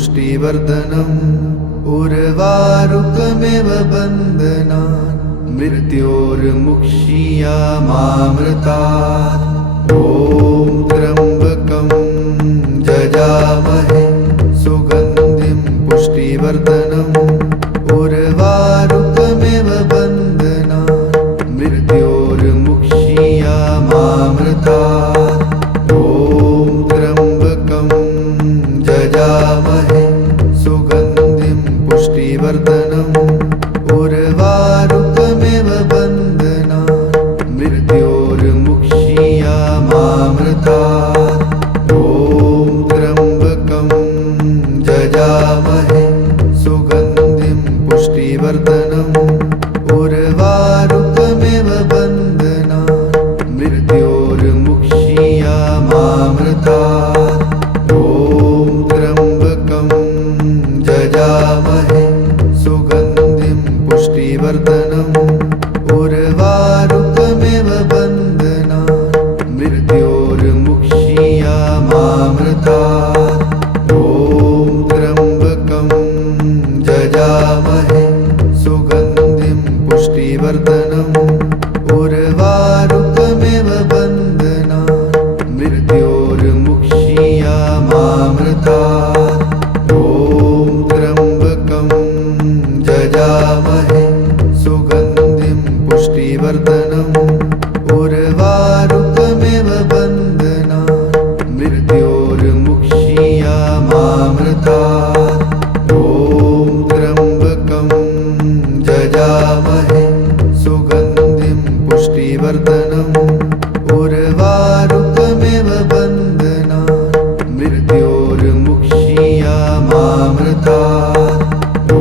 पुष्टिवर्धनम् उर्वारुकमिव बन्धनान् मृत्योर्मुक्षीयमामृतात्। ॐ त्र्यम्बकं जजामहे सुगन्धिं पुष्टिवर्धनम् उर्वारुकमिव बन्धनान् मृत्योर्मुक्षीयमामृतात्। ॐ त्र्यम्बकं जजामहे सुगन्धिं पुष्टिवर्धनम् उर्वारुकमिव बन्धनान् मृत्योर्मुक्षीयमामृतात्। ॐ त्र्यम्बकं जजामहे सुगन्धिं पुष्टिवर्धनम् उर्वारुकमिव बन्धनान् मृत्योर्मुक्षीयमामृतात्। ॐ त्र्यम्बकं जजामहे सुगन्धिं पुष्टिवर्धनम् उर्वारुकमिव बन्धनान् मृत्योर्मुक्षीयमामृतात्। ॐ त्र्यम्बकं जजामहे सुगन्धिं पुष्टिवर्धनम् उर्वारुकमिव बन्धनान् मृत्योर्मुक्षीयमामृतात्। ॐ त्र्यम्बकं जजामहे सुगन्धिं पुष्टिवर्धनम् उर्वारुकमिव बन्धनान् मृत्योर्मुक्षीयमामृतात्। ॐ त्र्यम्बकं जजामहे सुगन्धिं पुष्टिवर्धनम् उर्वारुकमिव बन्धनान् मृत्योर्मुक्षीयमामृतात्। ॐ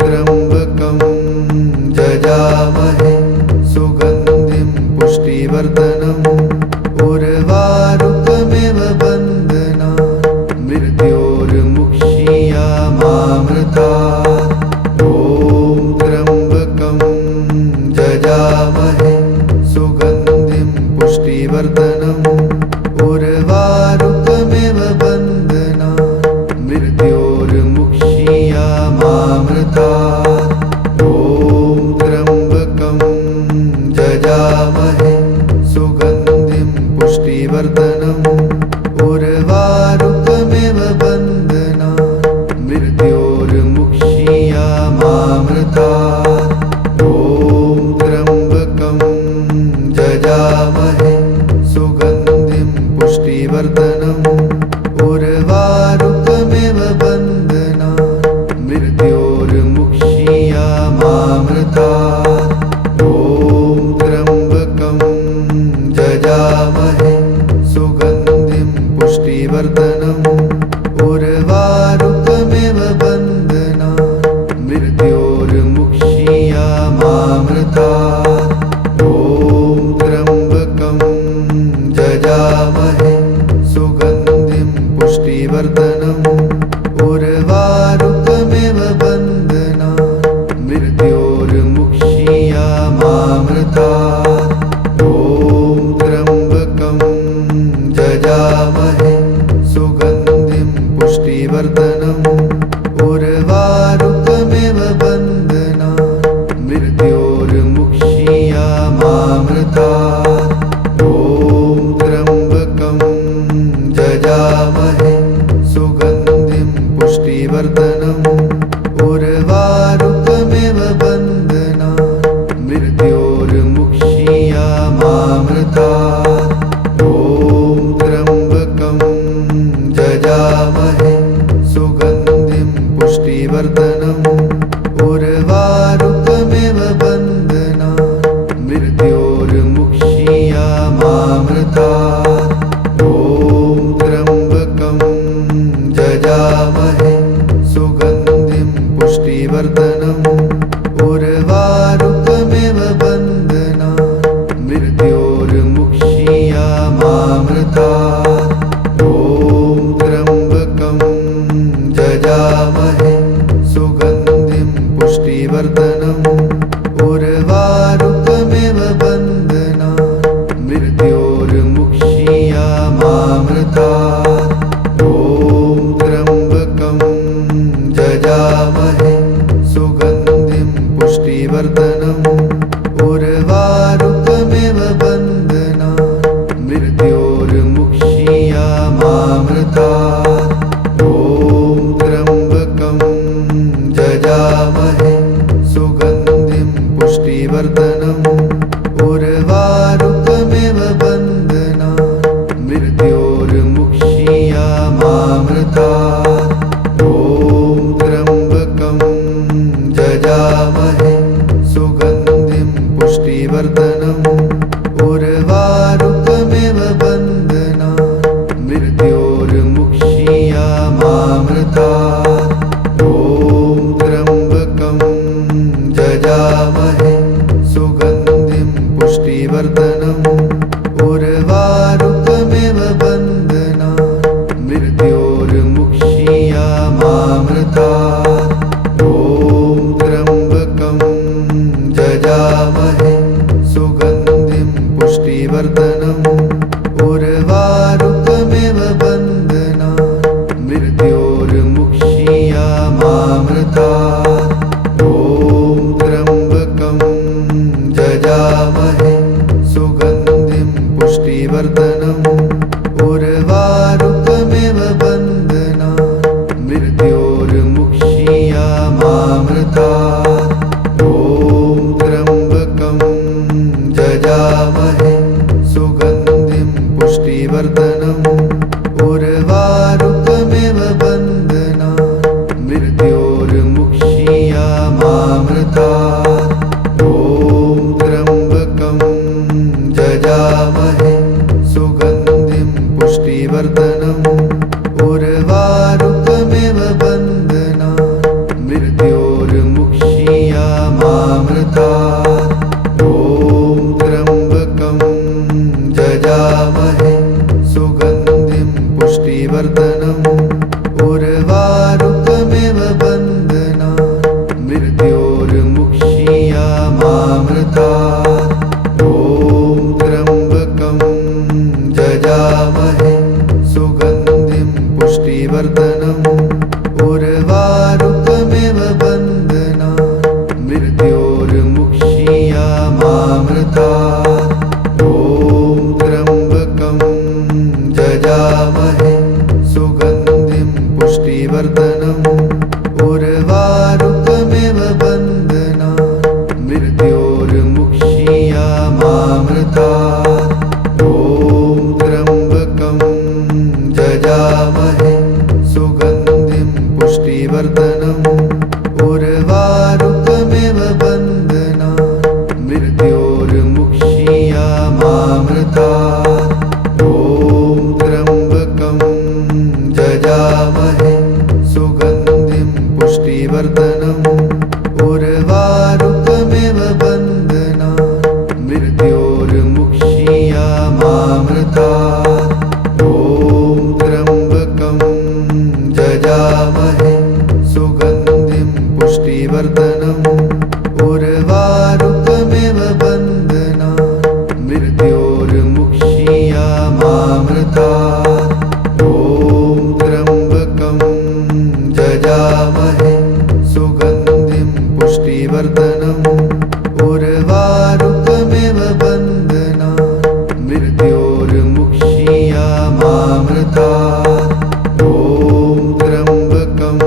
त्र्यम्बकं जजामहे सुगन्धिं पुष्टिवर्धनम् उर्वारुकमिव बन्धनान् मृत्योर्मुक्षीयमामृतात्। ॐ त्र्यम्बकं जजामहे सुगन्धिं पुष्टिवर्धनम् उर्वारुकमिव बन्धनान् मृत्योर्मुक्षीयमामृतात्। ॐ त्र्यम्बकं जजामहे सुगन्धिं पुष्टिवर्धनम् उर्वारुकमिव बन्धनान् मृत्योर्मुक्षीयमामृतात्। ॐ त्र्यम्बकं जजामहे सुगन्धिं पुष्टिवर्धनम् उर्वारुकमिव बन्धनान् मृत्योर्मुक्षीयमामृतात्। ॐ त्र्यम्बकं जजामहे सुगन्धिं पुष्टिवर्धनम् उर्वारुकमिव बन्धनान् मृत्योर्मुक्षीयमामृतात्। ॐ त्र्यम्बकं जजामहे सुगन्धिं पुष्टिवर्धनम् उर्वारुकमिव बन्धनान् मृत्योर्मुक्षीयमामृतात्। ॐ त्र्यम्बकं जजामहे सुगन्धिं पुष्टिवर्धनम् उर्वारुकमिव बन्धनान् मृत्योर्मुक्षीयमामृतात्। ॐ त्र्यम्बकं जजामहे सुगन्धिं पुष्टिवर्धनम् उर्वारुकमिव बन्धनान् मृत्योर्मुक्षीयमामृतात्। ॐ त्र्यम्बकं जजामहे सुगन्धिं पुष्टिवर्धनम् उर्वारुकमिव बन्धनान् मृत्योर्मुक्षीयमामृतात्। ॐ त्र्यम्बकं जजामहे सुगन्धिं पुष्टिवर्धनम् उर्वारुकमिव बन्धनान् मृत्योर्मुक्षीयमामृतात्। ॐ त्र्यम्बकं जजामहे सुगन्धिं पुष्टिवर्धनम् उर्वारुकमिव बन्धनान् मृत्योर्मुक्षीयमामृतात्। ॐ त्र्यम्बकं पुष्टिवर्धनम् उर्वारुकमिव बन्धनात् मृत्योर्मुक्षीयमामृतात् ॐ त्र्यम्बकं जजामहे सुगन्धिं पुष्टिवर्धनम् उर्वारुकमिव बन्धनात् मृत्योर्मुक्षीयमामृतात् ॐ त्र्यम्बकं जजामहे सुगन्धिं पुष्टिवर्धनम् उर्वारुकमिव बन्धनात् मृत्योर्मुक्षीयमामृतात् ॐ त्र्यम्बकं जजामहे सुगन्धिं पुष्टिवर्धनम् उर्वारुकमिव बन्धनात् मृत्योर्मुक्षीयमामृतात् ॐ त्र्यम्बकं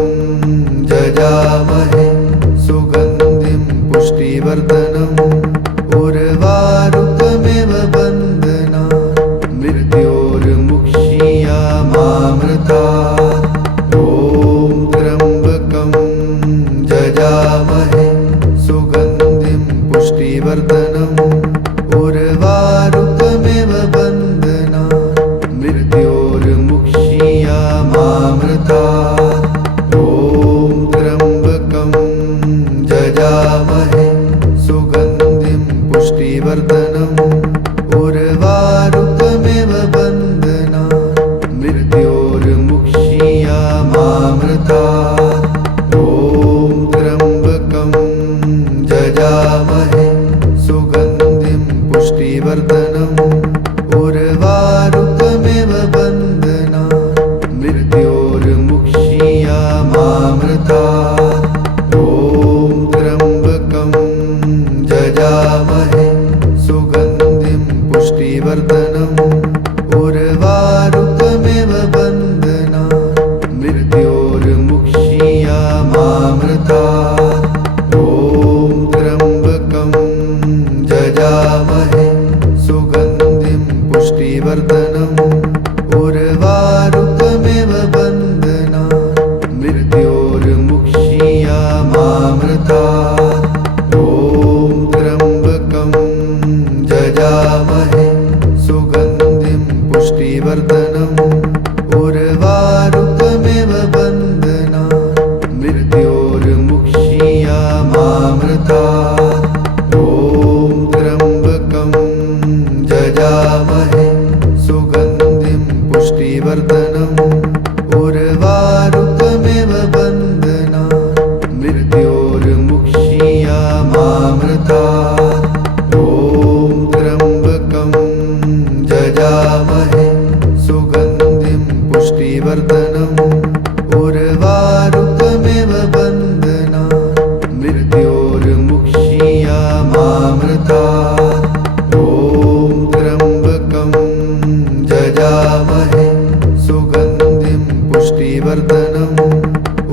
जजामहे सुगन्धिं पुष्टिवर्धनम् उर्वारुकमिव बन्धनात् मृत्योर्मुक्षीयमामृतात् ॐ त्र्यम्बकं जजामहे सुगन्धिं पुष्टिवर्धनम् उर्वारुकमिव बन्धनात् मृत्योर्मुक्षीयमामृतात् ॐ त्र्यम्बकं जजामहे सुगन्धिं पुष्टिवर्धनम् उर्वारुकमिव बन्धनात् मृत्योर्मुक्षीयमामृतात् ॐ त्र्यम्बकं जजामहे सुगन्धिं पुष्टिवर्धनम् उर्वारुकमिव बन्धनात् मृत्योर्मुक्षीयमामृतात् ॐ त्र्यम्बकं जजामहे सुगन्धिं पुष्टिवर्धनम् उर्वारुकमिव बन्धनात् मृत्योर्मुक्षीयमामृतात् ॐ त्र्यम्बकं जजामहे सुगन्धिं पुष्टिवर्धनम् उर्वारुकमिव बन्धनात् मृत्योर्मुक्षीयमामृतात् ॐ त्र्यम्बकं जजामहे सुगन्धिं पुष्टिवर्धनम् उर्वारुकमिव बन्धनात् मृत्योर्मुक्षीयमामृतात् ॐ त्र्यम्बकं जजामहे सुगन्धिं पुष्टिवर्धनम् उर्वारुकमिव बन्धनात् मृत्योर्मुक्षीयमामृतात् ॐ त्र्यम्बकं जजामहे सुगन्धिं पुष्टिवर्धनम् उर्वारुकमिव बन्धनात् मृत्योर्मुक्षीयमामृतात् ॐ त्र्यम्बकं जजामहे सुगन्धिं पुष्टिवर्धनम्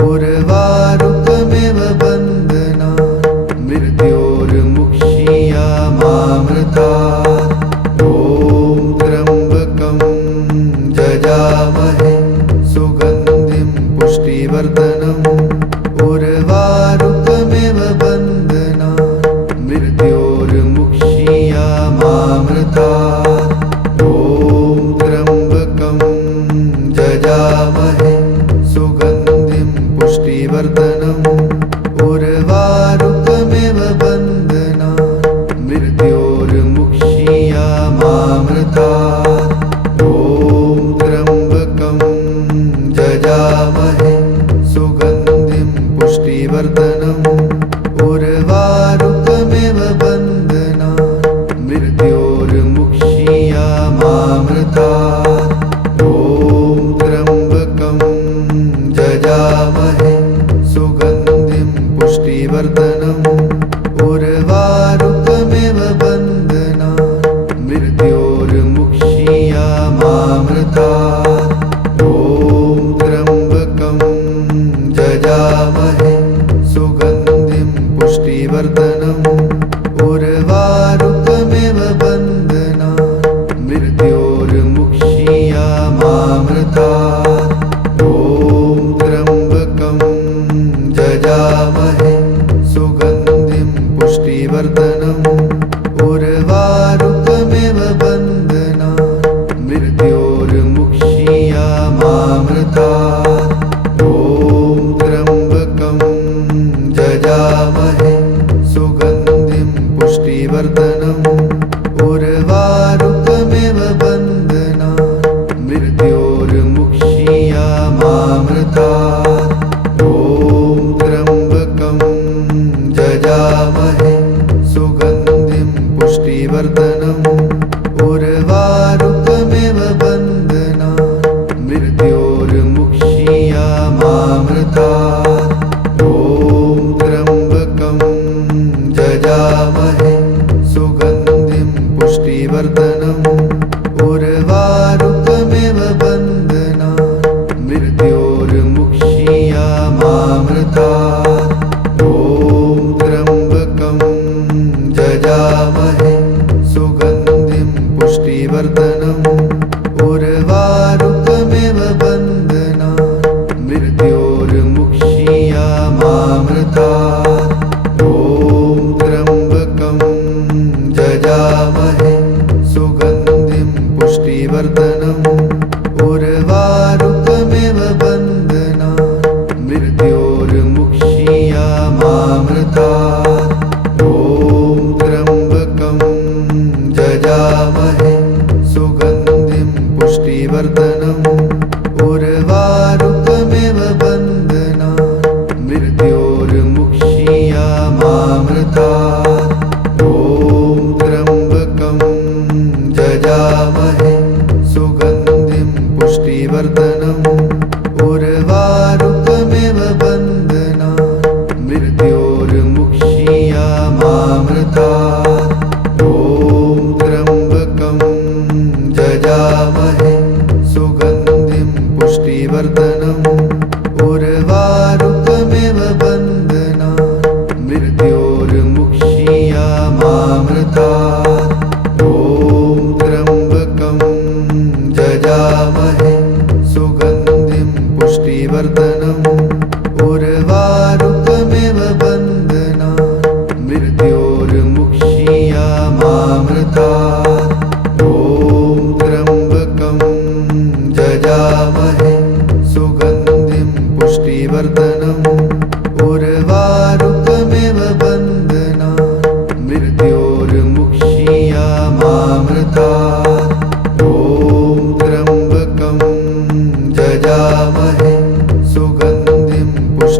उर्वारुकमिव बन्धनात् मृत्योर्मुक्षीयमामृतात् ॐ त्र्यम्बकं जजामहे सुगन्धिं पुष्टिवर्धनम् उर्वारुकमिव बन्धनात् मृत्योर्मुक्षीयमामृतात् ॐ त्र्यम्बकं जजामहे सुगन्धिं पुष्टिवर्धनम् उर्वारुकमिव बन्धनात् मृत्योर्मुक्षीयमामृतात् ॐ त्र्यम्बकं जजामहे सुगन्धिं पुष्टिवर्धनम् उर्वारुकमिव बन्धनात् मृत्योर्मुक्षीयमामृतात् ॐ त्र्यम्बकं जजामहे सुगन्धिं पुष्टिवर्धनम् उर्वारुकमिव बन्धनात् मृत्योर्मुक्षीयमामृतात् ॐ त्र्यम्बकं जजामहे सुगन्धिं पुष्टिवर्धनम् उर्वारुकमिव बन्धनात् मृत्योर्मुक्षीयमामृतात् ॐ त्र्यम्बकं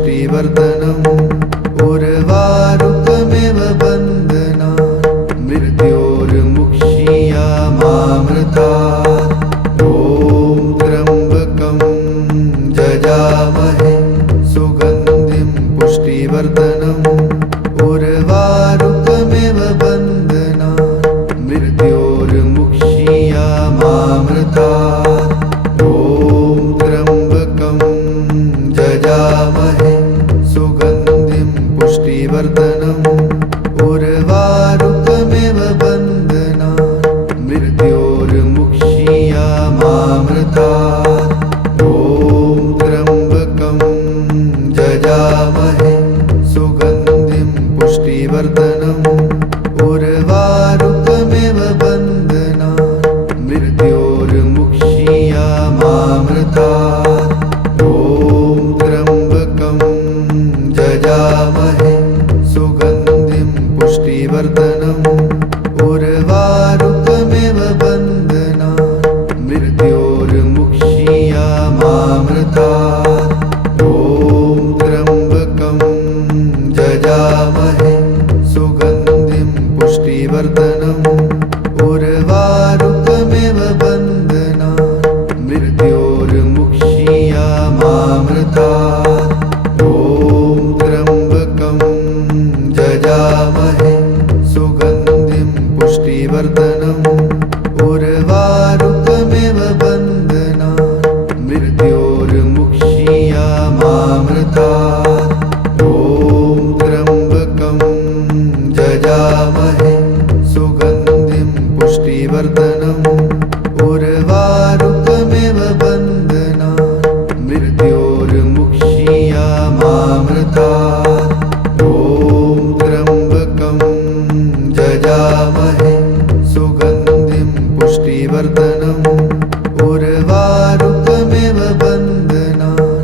पुष्टिवर्धनम् उर्वारुकमिव बन्धनात् मृत्योर्मुक्षीयमामृतात् ॐ त्र्यम्बकं जजामहे सुगन्धिं पुष्टिवर्धनम् उर्वारुकमिव बन्धनात् मृत्योर्मुक्षीयमामृतात् ॐ त्र्यम्बकं जजामहे सुगन्धिं पुष्टिवर्धनम् उर्वारुकमिव बन्धनात् मृत्योर्मुक्षीयमामृतात् ॐ त्र्यम्बकं जजामहे सुगन्धिं पुष्टिवर्धनम् उर्वारुकमिव बन्धनात् मृत्योर्मुक्षीयमामृतात् ॐ त्र्यम्बकं जजामहे सुगन्धिं पुष्टिवर्धनम् उर्वारुकमिव बन्धनात् मृत्योर्मुक्षीयमामृतात् ॐ त्र्यम्बकं जजामहे सुगन्धिं पुष्टिवर्धनम् उर्वारुकमिव बन्धनात् मृत्योर्मुक्षीयमामृतात् ॐ त्र्यम्बकं जजामहे सुगन्धिं पुष्टिवर्धनम् उर्वारुकमिव बन्धनात् मृत्योर्मुक्षीयमामृतात् ॐ त्र्यम्बकं जजामहे सुगन्धिं पुष्टिवर्धनम् उर्वारुकमिव बन्धनात् मृत्योर्मुक्षीयमामृतात् ॐ त्र्यम्बकं जजामहे सुगन्धिं पुष्टिवर्धनम् उर्वारुकमिव बन्धनात्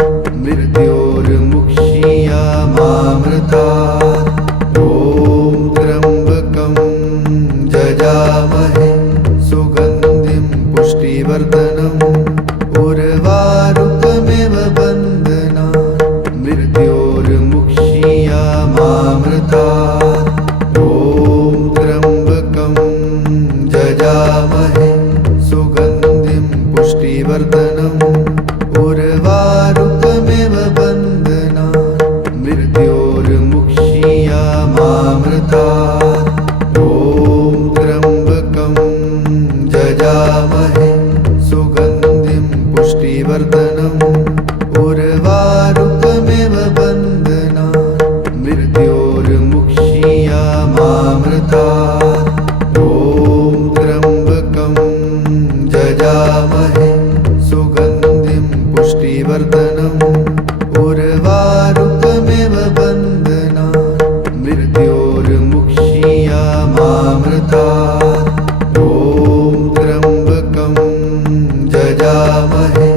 मृत्योर्मुक्षीयमामृतात् ॐ त्र्यम्बकं जजामहे सुगन्धिं पुष्टिवर्धनम् उर्वारुकमिव बन्धनात् मृत्योर्मुक्षीयमामृतात् ॐ त्र्यम्बकं जजामहे सुगन्धिं पुष्टिवर्धनम् उर्वारुकमिव बन्धनात् मृत्योर्मुक्षीयमामृतात् ॐ त्र्यम्बकं जजामहे सुगन्धिं पुष्टिवर्धनम् उर्वारुकमिव बन्धनात् मृत्योर्मुक्षीयमामृतात् ॐ त्र्यम्बकं जजामहे सुगन्धिं पुष्टिवर्धनम् उर्वारुकमिव बन्धनात् मृत्योर्मुक्षीयमामृतात् ॐ त्र्यम्बकं जजामहे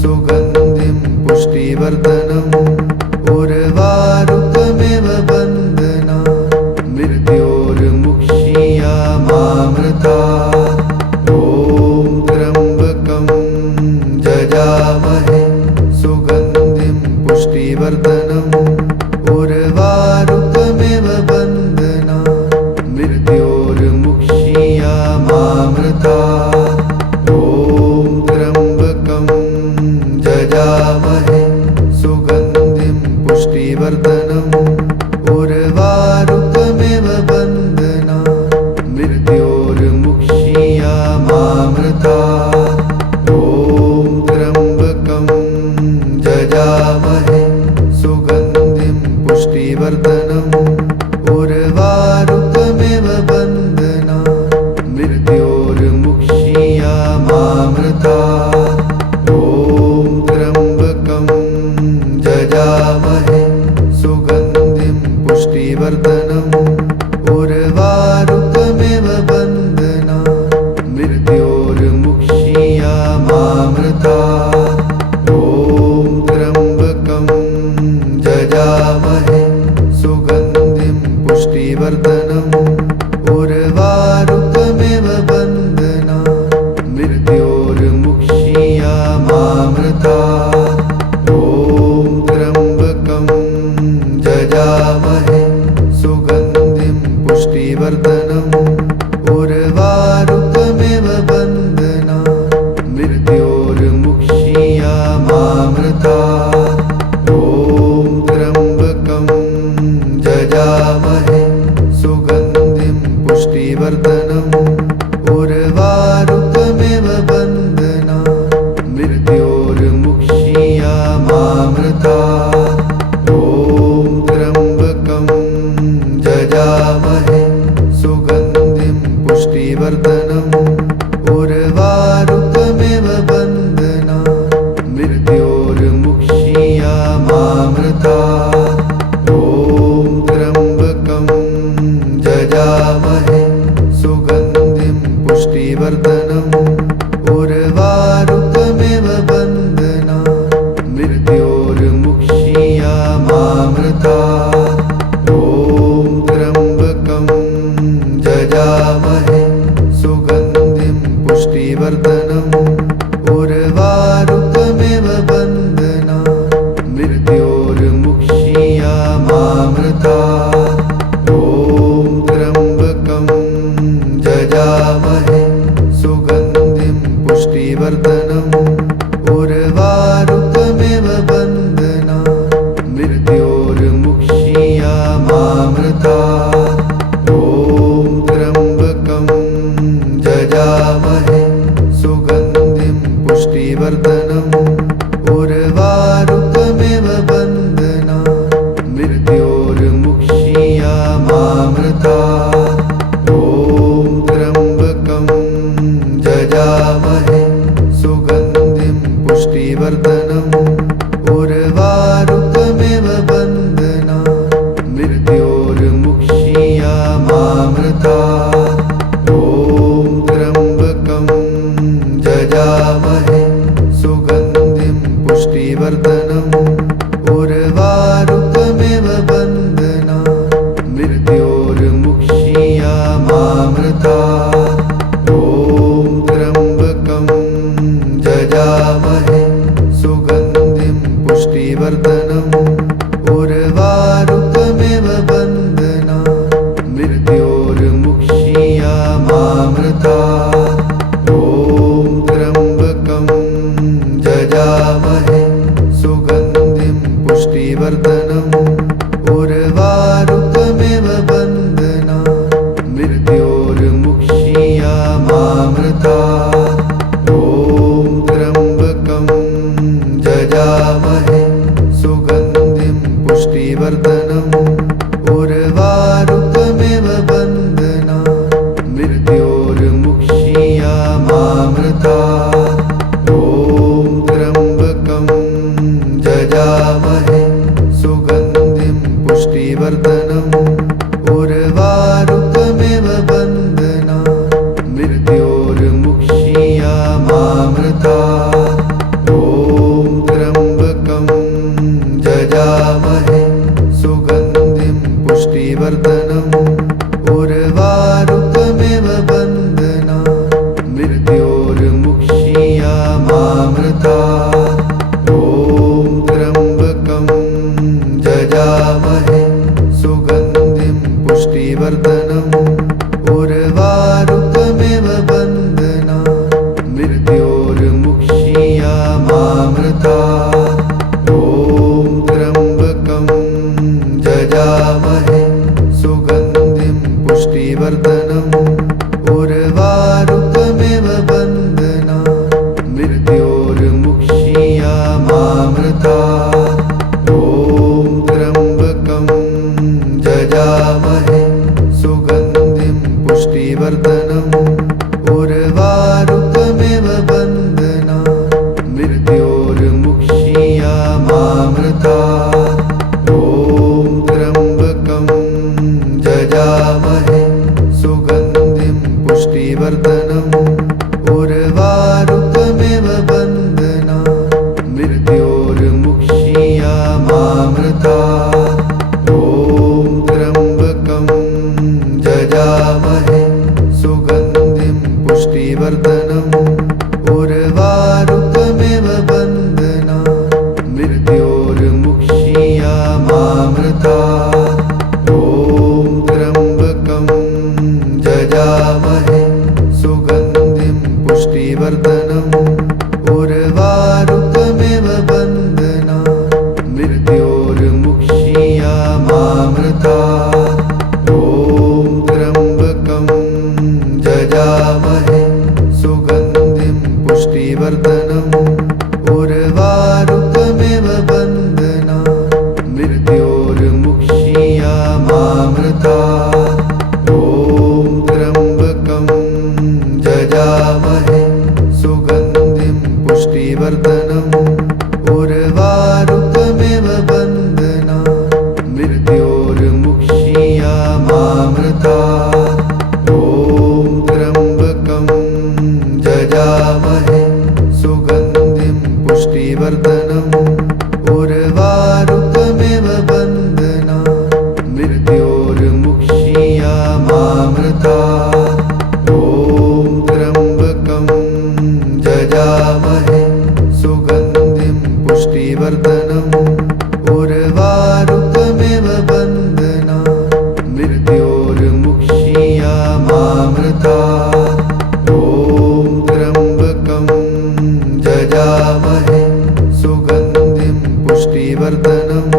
सुगन्धिं पुष्टिवर्धनम् उर्वारुकमिव बन्धनात् मृत्योर्मुक्षीयमामृतात् ॐ त्र्यम्बकं जजामहे सुगन्धिं पुष्टिवर्धनम् उर्वारुकमिव बन्धनात् मृत्योर्मुक्षीयमामृतात् ॐ त्र्यम्बकं जजामहे सुगन्धिं पुष्टिवर्धनम् उर्वारुकमिव बन्धनात् मृत्योर्मुक्षीयमामृतात् ॐ त्र्यम्बकं जजामहे सुगन्धिं पुष्टिवर्धनम् उर्वारुकमिव बन्धनात् मृत्योर्मुक्षीयमामृतात् ॐ त्र्यम्बकं जजामहे सुगन्धिं पुष्टिवर्धनम् उर्वारुकमिव बन्धनात् मृत्योर्मुक्षीयमामृतात् ॐ त्र्यम्बकं जजामहे सुगन्धिं पुष्टिवर्धनम् उर्वारुकमिव बन्धनात् मृत्योर्मुक्षीयमामृतात् ॐ त्र्यम्बकं पुष्टिवर्धनम् उर्वारुकमिव बन्धनात् मृत्योर्मुक्षीयमामृतात् ॐ त्र्यम्बकं जजामहे सुगन्धिं पुष्टिवर्धनम् उर्वारुकमिव बन्धनात् मृत्योर्मुक्षीयमामृतात् ॐ त्र्यम्बकं जजामहे सुगन्धिं पुष्टिवर्धनम् उर्वारुकमिव बन्धनात् मृत्योर्मुक्षीयमामृतात् ॐ त्र्यम्बकं जजामहे सुगन्धिं पुष्टिवर्धनम् उर्वारुकमिव बन्धनात् मृत्योर्मुक्षीयमामृतात् ॐ त्र्यम्बकं जजामहे सुगन्धिं पुष्टिवर्धनम् उर्वारुकमिव बन्धनात् मृत्योर्मुक्षीयमामृतात् ॐ त्र्यम्बकं जजामहे सुगन्धिं पुष्टिवर्धनम् उर्वारुकमिव बन्धनात् मृत्योर्मुक्षीयमामृतात् ॐ त्र्यम्बकं जजामहे सुगन्धिं पुष्टिवर्धनम् उर्वारुकमिव बन्धनात् मृत्योर्मुक्षीयमामृतात् ॐ त्र्यम्बकं जजामहे सुगन्धिं पुष्टिवर्धनम् उर्वारुकमिव बन्धनात् मृत्योर्मुक्षीयमामृतात् ॐ त्र्यम्बकं जजामहे सुगन्धिं पुष्टिवर्धनम् उर्वारुकमिव बन्धनात् मृत्योर्मुक्षीयमामृतात् ॐ त्र्यम्बकं जजामहे सुगन्धिं पुष्टिवर्धनम् उर्वारुकमिव बन्धनात् मृत्योर्मुक्षीयमामृतात् ॐ त्र्यम्बकं जजामहे सुगन्धिं पुष्टिवर्धनम् उर्वारुकमिव बन्धनात् मृत्योर्मुक्षीयमामृतात् ॐ त्र्यम्बकं जजामहे सुगन्धिं पुष्टिवर्धनम् उर्वारुकमिव बन्धनात् मृत्योर्मुक्षीयमामृतात् ॐ त्र्यम्बकं जजामहे सुगन्धिं पुष्टिवर्धनम् उर्वारुकमिव बन्धनात् मृत्योर्मुक्षीयमामृतात् ॐ त्र्यम्बकं जजामहे सुगन्धिं पुष्टिवर्धनम्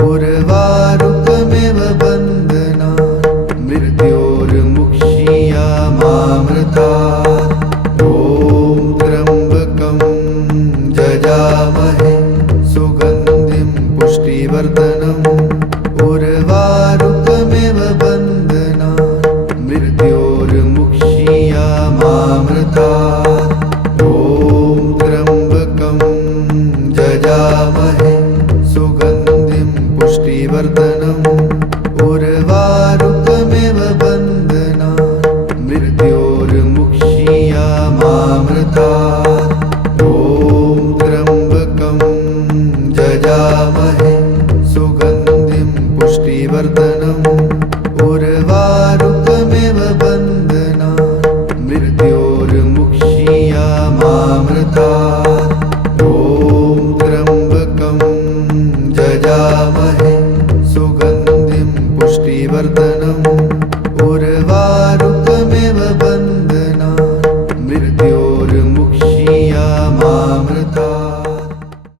उर्वारुकमिव बन्धनात् मृत्योर्मुक्षीयमामृतात् ॐ त्र्यम्बकं जजामहे सुगन्धिं पुष्टिवर्धनम् उर्वारुकमिव बन्धनात् मृत्योर्मुक्षीयमामृतात् ॐ त्र्यम्बकं जजामहे सुगन्धिं पुष्टिवर्धनम् उर्वारुकमिव बन्धनात् मृत्योर्मुक्षीयमामृतात् ॐ त्र्यम्बकं जजामहे सुगन्धिं पुष्टिवर्धनम् उर्वारुकमिव बन्धनात् मृत्योर्मुक्षीयमामृतात् ॐ त्र्यम्बकं जजामहे